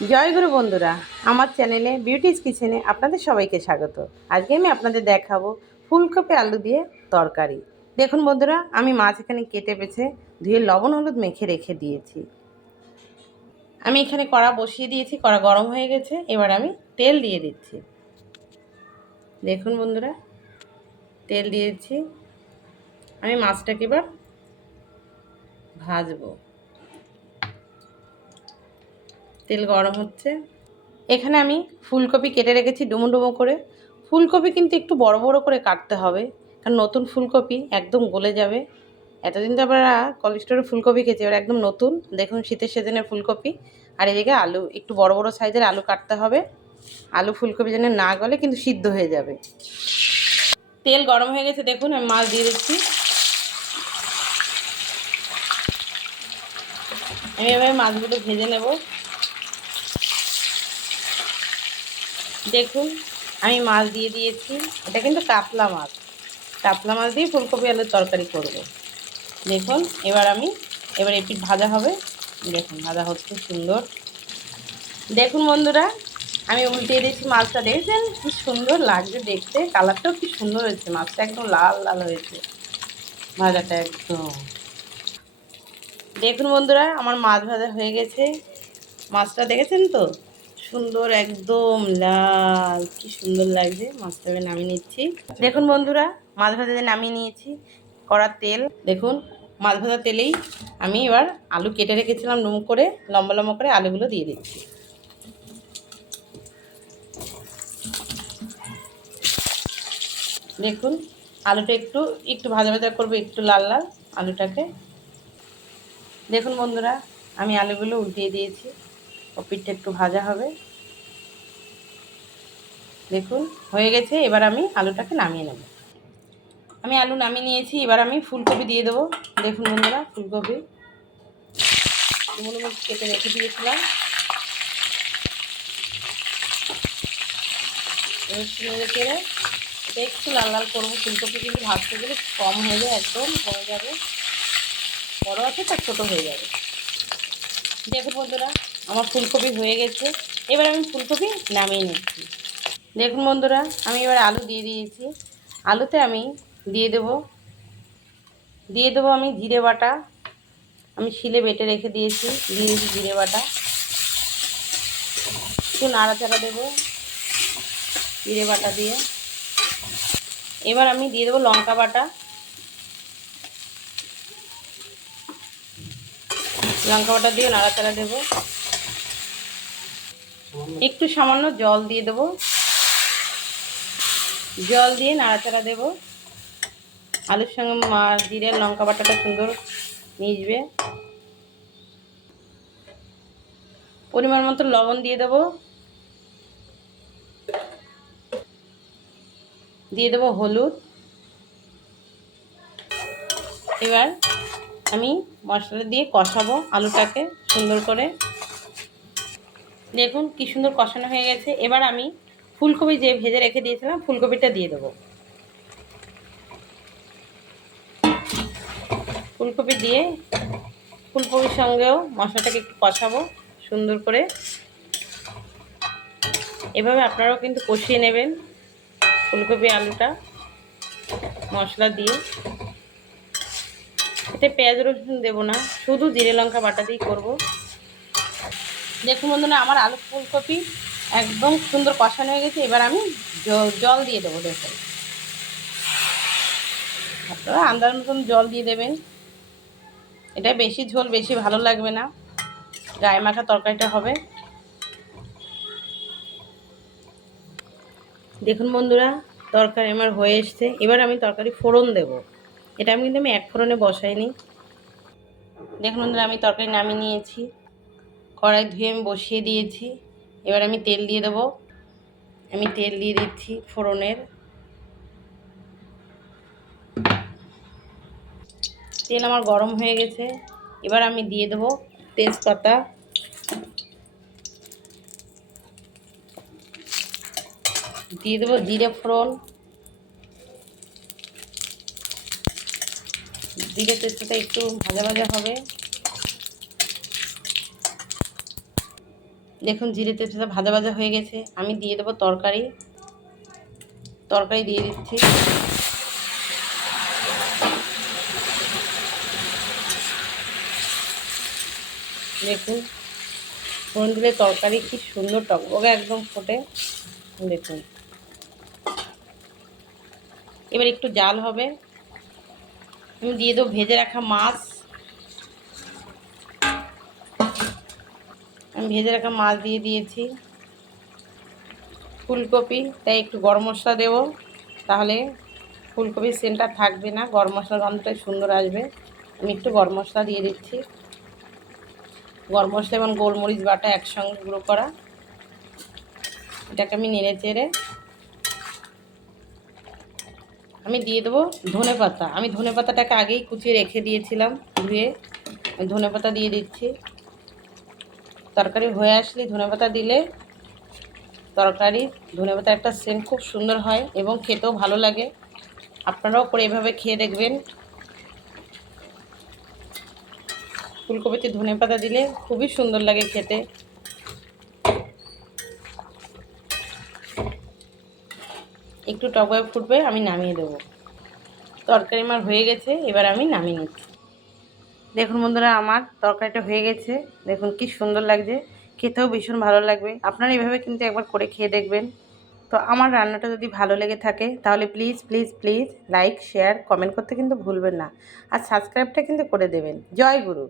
জয় গুরু বন্ধুরা, আমার চ্যানেলে বিউটিস কিচেনে আপনাদের সবাইকে স্বাগত। আজকে আমি আপনাদের দেখাবো ফুলকপি আলু দিয়ে তরকারি। দেখুন বন্ধুরা, আমি মাছ এখানে কেটে বেছে ধুয়ে লবণ হলুদ মেখে রেখে দিয়েছি। আমি এখানে কড়া বসিয়ে দিয়েছি, কড়া গরম হয়ে গেছে। এবার আমি তেল দিয়ে দিচ্ছি। দেখুন বন্ধুরা, তেল দিয়েছি। আমি মাছটাকে এবার ভাজবো। তেল গরম হচ্ছে। এখানে আমি ফুলকপি কেটে রেখেছি ডুমো ডুমো করে। ফুলকপি কিন্তু একটু বড় বড় করে কাটতে হবে, কারণ নতুন ফুলকপি একদম গলে যাবে। এতদিন তো আমরা কোল্ড ফুলকপি খেয়েছি, এবার একদম নতুন। দেখুন শীতের সিজনের ফুলকপি। আর এদিকে আলু, একটু বড় বড় সাইজের আলু কাটতে হবে। আলু ফুলকপি যেন না গলে কিন্তু সিদ্ধ হয়ে যাবে। তেল গরম হয়ে গেছে, দেখুন আমি মাছ দিয়ে দিচ্ছি। আমি এভাবে মাছগুলো ভেজে নেব। দেখুন আমি মাছ দিয়ে দিয়েছি। এটা কিন্তু কাতলা মাছ। কাতলা মাছ দিয়ে ফুলকপি আলুর তরকারি করব। দেখুন এবার এপিঠ ভাজা হবে। দেখুন ভাজা হচ্ছে সুন্দর। দেখুন বন্ধুরা, আমি উল্টিয়ে দিয়েছি মাছটা। দেখছেন কি সুন্দর লাগছে দেখতে, কালারটাও কি সুন্দর হয়েছে। মাছটা একদম লাল লাল হয়েছে, ভাজাটা একদম। দেখুন বন্ধুরা, আমার মাছ ভাজা হয়ে গেছে। মাছটা দেখেছেন তো, সুন্দর একদম লাল, কি সুন্দর লাগছে। মাছটা নামিয়ে নিচ্ছি। দেখুন বন্ধুরা, মাছ ভাজা নামিয়ে নিয়েছি। কড়ার তেল দেখুন, মাছ ভাজা তেলেই আমি এবার আলু কেটে রেখেছিলাম নুম করে, লম্বা লম্বা করে আলুগুলো দিয়ে দিচ্ছি। দেখুন আলুটা একটু একটু ভাজা ভাজা করবো, একটু লাল লাল আলুটাকে। দেখুন বন্ধুরা, আমি আলুগুলো উল্টিয়ে দিয়েছি। ও পিঠটা একটু ভাজা হবে। দেখুন হয়ে গেছে। এবার আমি আলুটাকে নামিয়ে নেব। আমি আলু নামিয়ে নিয়েছি। এবার আমি ফুলকপি দিয়ে দেবো। দেখুন বন্ধুরা, ফুলকপি ডুমো কেটে রেখে দিয়েছিলাম। নেড়ে চেড়ে এটা একটু লাল লাল করবো। ফুলকপি কিন্তু ভাজতে গেলে কম হয়ে যায়, একদম কমে যাবে। বড়ো আছে তা ছোটো হয়ে যাবে। দেখুন বন্ধুরা, আমার ফুলকপি হয়ে গেছে। এবার আমি ফুলকপি নামিয়ে নিচ্ছি। দেখুন বন্ধুরা, আমি এবার আলু দিয়ে দিয়েছি। আলুতে আমি দিয়ে দেবো আমি জিরে বাটা। আমি শিলে বেটে রেখে দিয়েছি, দিয়ে দিয়েছি জিরে বাটা। একটু নাড়াচাড়া দেবো জিরে বাটা দিয়ে। এবার আমি দিয়ে দেবো লঙ্কা বাটা। লঙ্কা বাটা দিয়ে নাড়াচাড়া দেবো। একটু সামান্য জল দিয়ে দেবো। জল দিয়ে নাড়াচাড়া দেবো। আলুর সঙ্গে জিরে লঙ্কা বাটাটা সুন্দর মিশবে। পরিমাণ মতো লবণ দিয়ে দেবো। দিয়ে দেবো হলুদ। এবার আমি মশলা দিয়ে কষাবো আলুটাকে সুন্দর করে। দেখুন কি সুন্দর কষানো হয়ে গেছে। এবার আমি ফুলকপি যে ভেজে রেখে দিয়েছিলাম, ফুলকপিটা দিয়ে দেবো। ফুলকপি দিয়ে ফুলকপির সঙ্গেও মশলাটাকে একটু কষাবো সুন্দর করে। এভাবে আপনারাও কিন্তু কষিয়ে নেবেন ফুলকপি আলুটা মশলা দিয়ে। এতে পেঁয়াজ রসুন দেবো না, শুধু জিরে লঙ্কা বাটা দিয়েই করবো। দেখুন বন্ধুরা, আমার আলু ফুলকপি একদম সুন্দর কষানো হয়ে গেছে। এবার আমি জল দিয়ে দেবো। দেখুন আপনারা আন্দাজ মতন জল দিয়ে দেবেন। এটা বেশি ঝোল বেশি ভালো লাগবে না, গায়ে মাখা তরকারিটা হবে। দেখুন বন্ধুরা, তরকারি আমার হয়ে এসছে। এবার আমি তরকারি ফোড়ন দেব। এটা আমি কিন্তু এক ফোড়নে বসাইনি। দেখুন বন্ধুরা, আমি তরকারি নামিয়ে নিয়েছি। কড়াই ধুয়ে আমি বসিয়ে দিয়েছি। এবার আমি তেল দিয়ে দেবো। আমি তেল দিয়ে দিচ্ছি ফোড়নের। তেল আমার গরম হয়ে গেছে। এবার আমি দিয়ে দেবো তেজপাতা। দিয়ে দেবো জিরে ফোড়ন। জিরে তেজপাতা একটু ভাজা ভাজা হবে। দেখুন জিরে তেজপাতা ভাজা ভাজা হয়ে গেছে, আমি দিয়ে দেবো তরকারি দিয়ে দিচ্ছি। দেখুন ফোড়ন দিলে তরকারি কি সুন্দর টকবগে একদম ফোটে। দেখুন এবার একটু জাল হবে, আমি দিয়ে দেবো ভেজে রাখা মাছ। আমি ভেজে রাখা মাছ দিয়ে দিয়েছি। ফুলকপি, তাই একটু গরম মশলা দেবো, তাহলে ফুলকপির সেন্টটা থাকবে না, গরম মশলার গন্ধটাই সুন্দর আসবে। আমি একটু গরম মশলা দিয়ে দিচ্ছি, গরম মশলা এবং গোলমরিচ বাটা একসঙ্গে গুঁড়ো করা। এটাকে আমি নেড়ে চেড়ে আমি দিয়ে দেবো ধনে পাতা। আমি ধনে পাতাটাকে আগেই কুচিয়ে রেখে দিয়েছিলাম ধুয়ে, আমি ধনে পাতা দিয়ে দিচ্ছি। তরকারি হয়ে আসলে ধনে পাতা দিলে তরকারি ধনে পাতা একটা সেন্ট খুব সুন্দর হয় এবং খেতেও ভালো লাগে। আপনারাও করে এভাবে খেয়ে দেখবেন। ফুলকপিতে ধনে পাতা দিলে খুবই সুন্দর লাগে খেতে। একটু টক হয়ে ফুটবে, আমি নামিয়ে দেবো। তরকারি আমার হয়ে গেছে, এবার আমি নামিয়ে নিচ্ছি। দেখুন বন্ধুরা, আমার তরকারিটা হয়ে গেছে। দেখুন কি সুন্দর লাগছে, খেতেও ভীষণ ভালো লাগবে। আপনারা এইভাবে কিন্তু একবার করে খেয়ে দেখবেন। তো আমার রান্নাটা যদি ভালো লেগে থাকে তাহলে please please please like share comment করতে কিন্তু ভুলবেন না, আর সাবস্ক্রাইবটা কিন্তু করে দেবেন। জয় গুরু।